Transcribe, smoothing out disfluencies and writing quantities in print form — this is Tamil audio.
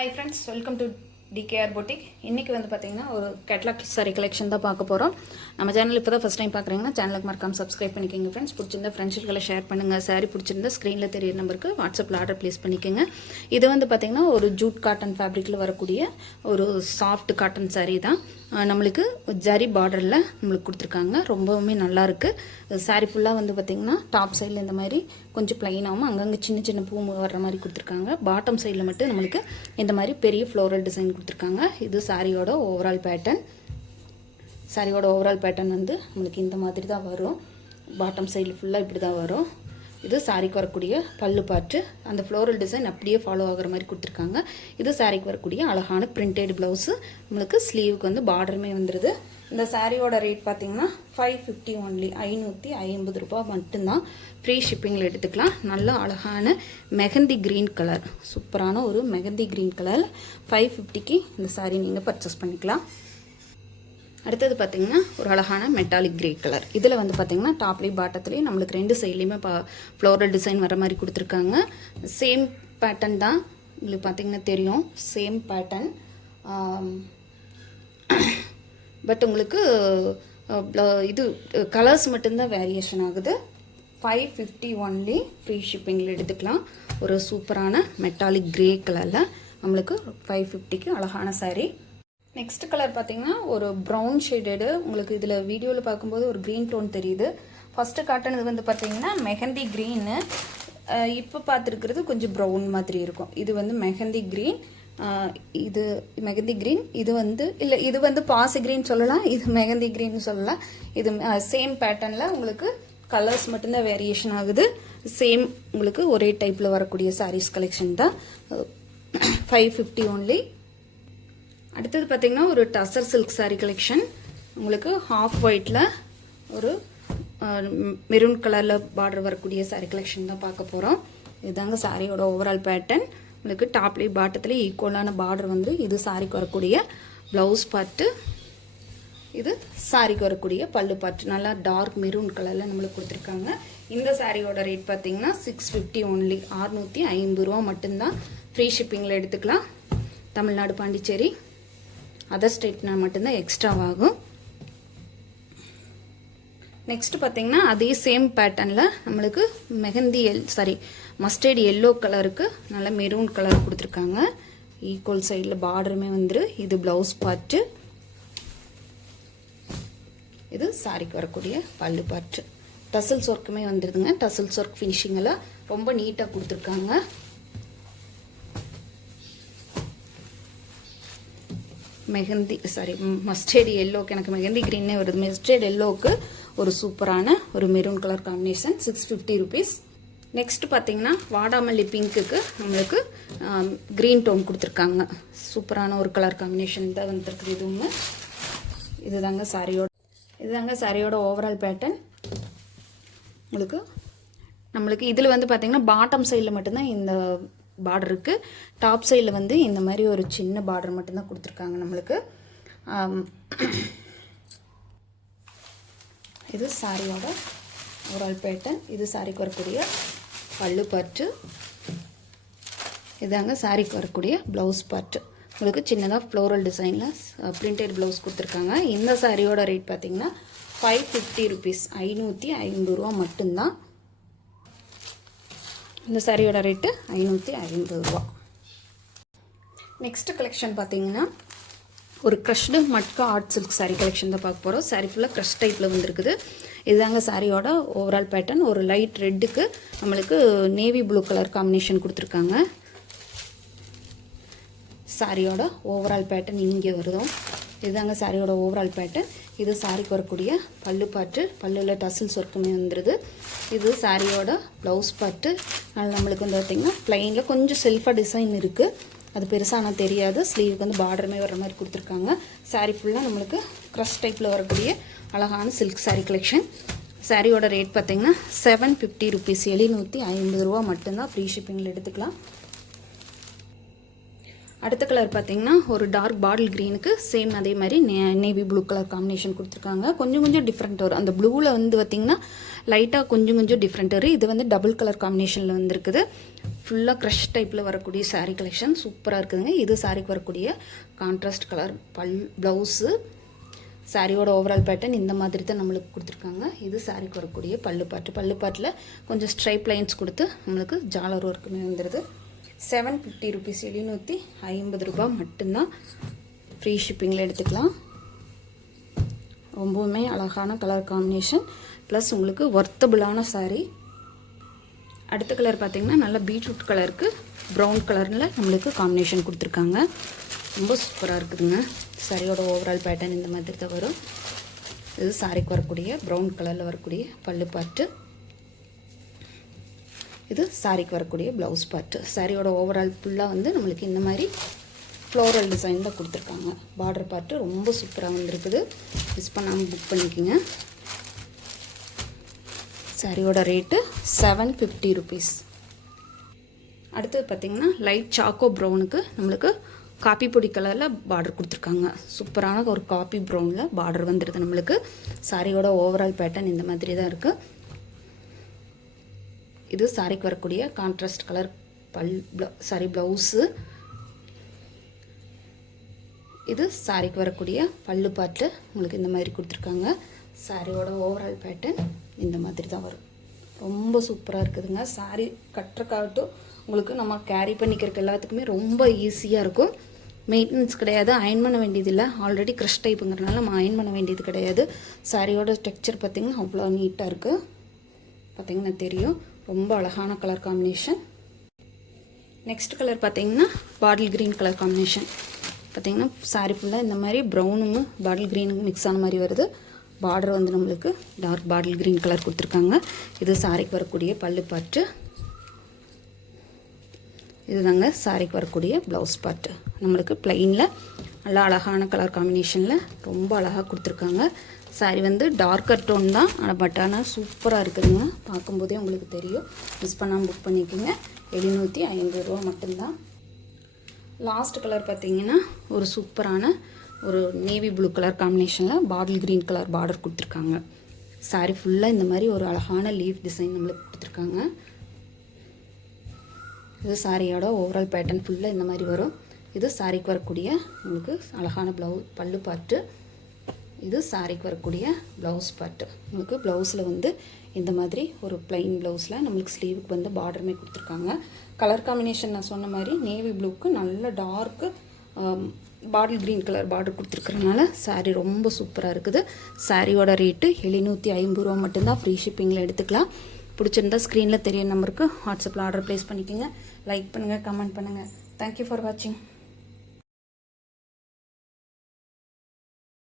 Hi friends, welcome to DKR Boutique. இன்னைக்கு வந்து பாத்தீங்கன்னா ஒரு கேட்டலாக் saree கலெக்ஷன் தான் பார்க்க போறோம். நம்ம சேனல் இப்போதான் ஃபர்ஸ்ட் டைம் பார்க்குறீங்கன்னா சேனலுக்கு மறக்காம சப்ஸ்கிரைப் பண்ணிக்கோங்க ஃப்ரெண்ட்ஸ். பிடிச்சிருந்தா ஃப்ரெண்ட்ஸ்களை ஷேர் பண்ணுங்க. saree பிடிச்சிருந்தா ஸ்க்ரீன்ல தெரியுற நம்பருக்கு வாட்ஸ்அப்ல ஆர்டர் ப்ளேஸ் பண்ணிக்கோங்க. இது வந்து பாத்தீங்கன்னா ஒரு ஜூட் காட்டன் ஃபேப்ரிக்ல வரக்கூடிய ஒரு சாஃப்ட் காட்டன் saree தான். நம்மளுக்கு ஜரி பார்டரில் நம்மளுக்கு கொடுத்துருக்காங்க. ரொம்பவுமே நல்லா இருக்குது. சாரீ ஃபுல்லாக வந்து பார்த்திங்கன்னா டாப் சைடில் இந்த மாதிரி கொஞ்சம் ப்ளைனாகவும் அங்கங்கே சின்ன சின்ன பூ வர்ற மாதிரி கொடுத்துருக்காங்க. பாட்டம் சைடில் மட்டும் நம்மளுக்கு இந்த மாதிரி பெரிய ஃப்ளோரல் டிசைன் கொடுத்துருக்காங்க. இது சாரியோட ஓவரால் பேட்டர்ன். சாரியோட ஓவரால் பேட்டர்ன் வந்து நம்மளுக்கு இந்த மாதிரி தான் வரும். பாட்டம் சைடில் ஃபுல்லாக இப்படி தான் வரும். இது சாரிக்கு வரக்கூடிய பல்லு பாட்டு. அந்த ஃப்ளோரல் டிசைன் அப்படியே ஃபாலோ ஆகிற மாதிரி கொடுத்துருக்காங்க. இது சாரிக்கு வரக்கூடிய அழகான பிரிண்டட் ப்ளவுஸு. நம்மளுக்கு ஸ்லீவுக்கு வந்து பார்டருமே வந்துடுது. இந்த சாரியோட ரேட் பார்த்தீங்கன்னா 550 ஒன்லி, 550 ரூபா மட்டும்தான். ஃப்ரீ ஷிப்பிங்கில் எடுத்துக்கலாம். நல்ல அழகான மெஹந்தி க்ரீன் கலர், சூப்பரான ஒரு மெஹந்தி க்ரீன் கலர் 550க்கு இந்த சாரீ நீங்கள் பர்ச்சேஸ் பண்ணிக்கலாம். அடுத்தது பார்த்திங்கன்னா ஒரு அழகான மெட்டாலிக் கிரே கலர். இதில் வந்து பார்த்திங்கன்னா டாப்லேயும் பாட்டத்துலேயும் நம்மளுக்கு ரெண்டு சைட்லேயுமே ஃப்ளோரல் டிசைன் வர மாதிரி கொடுத்துருக்காங்க. சேம் பேட்டர்ன் தான், உங்களுக்கு பார்த்திங்கன்னா தெரியும், சேம் பேட்டர்ன். பட் உங்களுக்கு இது கலர்ஸ் மட்டும்தான் வேரியேஷன் ஆகுது. 550 ஒன்லி, ஃப்ரீ ஷிப்பிங்கில் எடுத்துக்கலாம். ஒரு சூப்பரான மெட்டாலிக் கிரே கலரில் நம்மளுக்கு 550க்கு அழகான சாரீ. நெக்ஸ்ட் கலர் பார்த்தீங்கன்னா ஒரு ப்ரௌன் ஷேடடு. உங்களுக்கு இதில் வீடியோவில் பார்க்கும்போது ஒரு க்ரீன் டோன் தெரியுது. ஃபஸ்ட்டு காட்டினது வந்து பார்த்தீங்கன்னா மெஹந்தி க்ரீனு. இப்போ பார்த்துருக்கிறது கொஞ்சம் ப்ரௌன் மாதிரி இருக்கும். இது வந்து மெஹந்தி க்ரீன், இது மெஹந்தி க்ரீன். இது வந்து இல்லை, இது வந்து பாசி க்ரீன் சொல்லலாம், இது மெஹந்தி க்ரீன் சொல்லலாம். இது சேம் பேட்டர்னில் உங்களுக்கு கலர்ஸ் மட்டும்தான் வேரியேஷன் ஆகுது. சேம் உங்களுக்கு ஒரே டைப்பில் வரக்கூடிய சாரீஸ் கலெக்ஷன் தான். 550 ஒன்லி. அடுத்தது பார்த்திங்கன்னா ஒரு டசர் சில்க் சாரீ கலெக்ஷன். உங்களுக்கு ஹாஃப் ஒயிட்டில் ஒரு மெரூன் கலரில் பார்டர் வரக்கூடிய சாரீ கலெக்ஷன் தான் பார்க்க போகிறோம். இதுதாங்க சாரியோட ஓவரால் பேட்டர்ன். உங்களுக்கு டாப்லேயும் பாட்டத்துலேயும் ஈக்குவலான பார்டர் வந்து இது சாரிக்கு வரக்கூடிய ப்ளவுஸ் பார்ட்டு. இது சாரிக்கு வரக்கூடிய பல்லு பார்ட்டு. நல்லா டார்க் மெரூன் கலரில் நம்மளுக்கு கொடுத்துருக்காங்க. இந்த சாரியோட ரேட் பார்த்திங்கன்னா 650 ஒன்லி, 650 ரூபா மட்டும்தான். ஃப்ரீ ஷிப்பிங்கில் எடுத்துக்கலாம். தமிழ்நாடு, பாண்டிச்சேரி, அதர் ஸ்டேட்னா மட்டும்தான் எக்ஸ்ட்ரா ஆகும். நெக்ஸ்ட் பார்த்தீங்கன்னா அதே சேம் பேட்டர்னில் நம்மளுக்கு மெஹந்தி மஸ்டர்ட் எல்லோ கலருக்கு நல்ல மெரூன் கலர் கொடுத்துருக்காங்க. ஈக்குவல் சைடில் பார்டருமே வந்துரு. இது ப்ளவுஸ் பார்ட்டு. இது சாரிக்கு வரக்கூடிய பல்லு பார்ட்டு. டசல்ஸ் ஒர்க்குமே வந்துடுதுங்க. டசல்ஸ் ஒர்க் ஃபினிஷிங்கெல்லாம் ரொம்ப நீட்டாக கொடுத்துருக்காங்க. மெஹந்தி மஸ்டர்ட் எல்லோக்கு, எனக்கு மெஹந்தி க்ரீன்னே வருது. மஸ்டர்ட் எல்லோவுக்கு ஒரு சூப்பரான ஒரு maroon colour combination, 650 rupees. Next பார்த்தீங்கன்னா வாடாமல்லி பிங்க்குக்கு நம்மளுக்கு க்ரீன் டோன் கொடுத்துருக்காங்க. சூப்பரான ஒரு கலர் காம்பினேஷன் தான் வந்துருக்குது. இதுதாங்க சாரியோட ஓவரால் பேட்டர்ன். நம்மளுக்கு இதில் வந்து பார்த்தீங்கன்னா பாட்டம் சைடில் மட்டும்தான் இந்த பார்டர் இருக்குது. டாப் சைடில் வந்து இந்த மாதிரி ஒரு சின்ன பார்டர் மட்டும்தான் கொடுத்துருக்காங்க நம்மளுக்கு. இது சாரியோட ஓவரால் பேட்டர்ன். இது சாரிக்கு வரக்கூடிய பல்லு பார்ட்டு. இதாங்க சாரிக்கு வரக்கூடிய ப்ளவுஸ் பார்ட்டு. உங்களுக்கு சின்னதாக ஃப்ளோரல் டிசைனில் பிரிண்டட் ப்ளவுஸ் கொடுத்துருக்காங்க. இந்த சாரியோட ரேட் பார்த்தீங்கன்னா 550 ருபீஸ், 550 ரூபா மட்டும்தான். இந்த சாரியோட ரேட்டு 550 ரூபா. நெக்ஸ்ட் கலெக்ஷன் பார்த்தீங்கன்னா ஒரு crushed matka art silk sari collection தான் பார்க்க போகிறோம். சாரீ ஃபுல்லாக க்ரஷ் டைப்பில் வந்துருக்குது. இதுதாங்க சாரியோட ஓவரால் பேட்டர்ன். ஒரு லைட் ரெட்டுக்கு நம்மளுக்கு நேவி ப்ளூ கலர் காம்பினேஷன் கொடுத்துருக்காங்க. சாரியோட ஓவரால் பேட்டர்ன் இங்கே வருதும். இதுதாங்க சாரியோட ஓவரால் பேட்டர்ன். இது சாரிக்கு வரக்கூடிய பல்லு பாட்டு. பல்லுல டசில்ஸ் ஒர்க்குமே வந்துடுது. இது சாரியோட ப்ளவுஸ் பாட்டு. நம்மளுக்கு வந்து பார்த்திங்கன்னா ப்ளைனில் கொஞ்சம் செல்ஃபாக டிசைன் இருக்குது. அது பெருசாக ஆனால் தெரியாது. ஸ்லீவுக்கு வந்து பார்டருமே வர மாதிரி கொடுத்துருக்காங்க. சாரீ ஃபுல்லாக நம்மளுக்கு க்ரஷ் டைப்பில் வரக்கூடிய அழகான சில்க் சாரீ கலெக்ஷன். சாரியோட ரேட் பார்த்திங்கன்னா 750 ருபீஸ், 750 ரூபா மட்டும்தான். ஃப்ரீ ஷிப்பிங்கில் எடுத்துக்கலாம். அடுத்த கலர் பார்த்தீங்கன்னா ஒரு டார்க் பாட்டில் க்ரீனுக்கு சேம் அதே மாதிரி நேவி ப்ளூ கலர் காம்பினேஷன் கொடுத்துருக்காங்க. கொஞ்சம் டிஃப்ரெண்ட் வரும். அந்த ப்ளூவில் வந்து பார்த்திங்கன்னா லைட்டாக கொஞ்சம் டிஃப்ரெண்ட் வரும். இது வந்து டபுள் கலர் காம்பினேஷனில் வந்துருக்குது. ஃபுல்லாக க்ரஷ் டைப்பில் வரக்கூடிய saree கலெக்ஷன் சூப்பராக இருக்குதுங்க. இது சாரிக்கு வரக்கூடிய கான்ட்ராஸ்ட் கலர் ப்ளவுஸு. சாரியோட ஓவரால் பேட்டர்ன் இந்த மாதிரி தான் நம்மளுக்கு கொடுத்துருக்காங்க. இது சாரிக்கு வரக்கூடிய பல்லு பாட்டில் கொஞ்சம் ஸ்ட்ரைப் லைன்ஸ் கொடுத்து நம்மளுக்கு ஜாலர் ஒர்க்குமே வந்துடுது. 750 rupees, 750 ரூபாய் மட்டும்தான். ஃப்ரீ ஷிப்பிங்கில் எடுத்துக்கலாம். ரொம்பவுமே அழகான கலர் காம்பினேஷன் ப்ளஸ் உங்களுக்கு ஒர்த்தபுளான சாரீ. அடுத்த கலர் பார்த்திங்கன்னா நல்லா பீட்ரூட் கலருக்கு ப்ரௌன் கலரில் நம்மளுக்கு காம்பினேஷன் கொடுத்துருக்காங்க. ரொம்ப சூப்பராக இருக்குதுங்க. சாரியோட ஓவரால் பேட்டர்ன் இந்த மாதிரி தான் வரும். இது சாரிக்கு வரக்கூடிய ப்ரௌன் கலரில் வரக்கூடிய பல்லு பாட்டு. இது சாரிக்கு வரக்கூடிய ப்ளவுஸ் பார்ட்டு. சாரியோட ஓவரால் ஃபுல்லாக வந்து நம்மளுக்கு இந்த மாதிரி ஃப்ளோரல் டிசைன் தான் கொடுத்துருக்காங்க. பார்டர் பார்ட்டு ரொம்ப சூப்பராக வந்துருக்குது. மிஸ் பண்ணாமல் புக் பண்ணிக்கோங்க. சாரியோட ரேட்டு 750 rupees. அடுத்தது பார்த்திங்கன்னா லைட் சாக்கோ ப்ரௌனுக்கு நம்மளுக்கு காப்பி பொடி கலரில் பார்டர் கொடுத்துருக்காங்க. சூப்பரான ஒரு காப்பி ப்ரௌனில் பார்டர் வந்துடுது நம்மளுக்கு. சாரியோட ஓவரால் பேட்டர்ன் இந்த மாதிரி தான் இருக்குது. இது சாரிக்கு வரக்கூடிய கான்ட்ராஸ்ட் கலர் ப்ளவுஸு. இது சாரிக்கு வரக்கூடிய பல்லு பாட்டு உங்களுக்கு இந்த மாதிரி கொடுத்துருக்காங்க. சாரியோட ஓவரால் பேட்டர்ன் இந்த மாதிரி தான் வரும். ரொம்ப சூப்பராக இருக்குதுங்க. சாரி கட்டுறக்காகட்டும் உங்களுக்கு நம்ம கேரி பண்ணிக்கிறதுக்கு எல்லாத்துக்குமே ரொம்ப ஈஸியாக இருக்கும். மெயின்டெனன்ஸ் கிடையாது, அயன் பண்ண வேண்டியதில்லை. ஆல்ரெடி க்ரஷ் டைப்புங்கிறதுனால நம்ம அயன் பண்ண வேண்டியது கிடையாது. சாரியோட டெக்ஸ்சர் பார்த்திங்கன்னா அவ்வளோ நீட்டாக இருக்குது. பார்த்திங்கன்னா தெரியும். ரொம்ப அழகான கலர் காம்பினேஷன். நெக்ஸ்ட் கலர் பார்த்திங்கன்னா பாட்டில் க்ரீன் கலர் காம்பினேஷன். பார்த்திங்கன்னா சாரி ஃபுல்லாக இந்த மாதிரி ப்ரௌனும் பாட்டில் க்ரீனும் மிக்ஸ் ஆன மாதிரி வருது. பார்டர் வந்து நம்மளுக்கு டார்க் பாட்டில் க்ரீன் கலர் கொடுத்துருக்காங்க. இது சாரிக்கு வரக்கூடிய பல்லு பாட்டு. இதுதாங்க சாரிக்கு வரக்கூடிய ப்ளவுஸ் பார்ட்டு. நம்மளுக்கு ப்ளைனில் நல்லா அழகான கலர் காம்பினேஷனில் ரொம்ப அழகாக கொடுத்துருக்காங்க. சாரி வந்து டார்க்கர் டோன் தான், ஆனால் சூப்பராக இருக்குதுங்க. பார்க்கும்போதே உங்களுக்கு தெரியும். மிஸ் பண்ணாமல் புக் பண்ணிக்கோங்க. 750 ரூபா மட்டும்தான். லாஸ்ட் கலர் பார்த்திங்கன்னா ஒரு சூப்பரான ஒரு நேவி ப்ளூ கலர் காம்பினேஷனில் பாட்டில் க்ரீன் கலர் பார்டர் கொடுத்துருக்காங்க. சாரி ஃபுல்லாக இந்த மாதிரி ஒரு அழகான லீஃப் டிசைன் நம்மளுக்கு கொடுத்துருக்காங்க. இது சாரியோட ஓவரால் பேட்டர்ன் ஃபுல்லாக இந்த மாதிரி வரும். இது சாரிக்கு வரக்கூடிய உங்களுக்கு அழகான பல்லு பாட்டு. இது சாரிக்கு வரக்கூடிய ப்ளவுஸ் பார்ட்டு. உங்களுக்கு ப்ளவுஸில் வந்து இந்த மாதிரி ஒரு ப்ளைன் ப்ளவுஸில் நம்மளுக்கு ஸ்லீவுக்கு வந்து பார்டருமே கொடுத்துருக்காங்க. கலர் காம்பினேஷன் நான் சொன்ன மாதிரி நேவி ப்ளூக்கு நல்ல dark bottle green colour border கொடுத்துருக்கறனால சாரீ ரொம்ப சூப்பராக இருக்குது. சாரியோட ரேட்டு 750 ரூபா மட்டும்தான். ஃப்ரீ ஷிப்பிங்கில் எடுத்துக்கலாம். பிடிச்சிருந்தா ஸ்க்ரீனில் தெரிய நம்பருக்கு வாட்ஸ்அப்பில் ஆர்டர் ப்ளேஸ் பண்ணிக்கோங்க. லைக் பண்ணுங்கள், கமெண்ட் பண்ணுங்கள். தேங்க்யூ ஃபார் வாட்சிங்.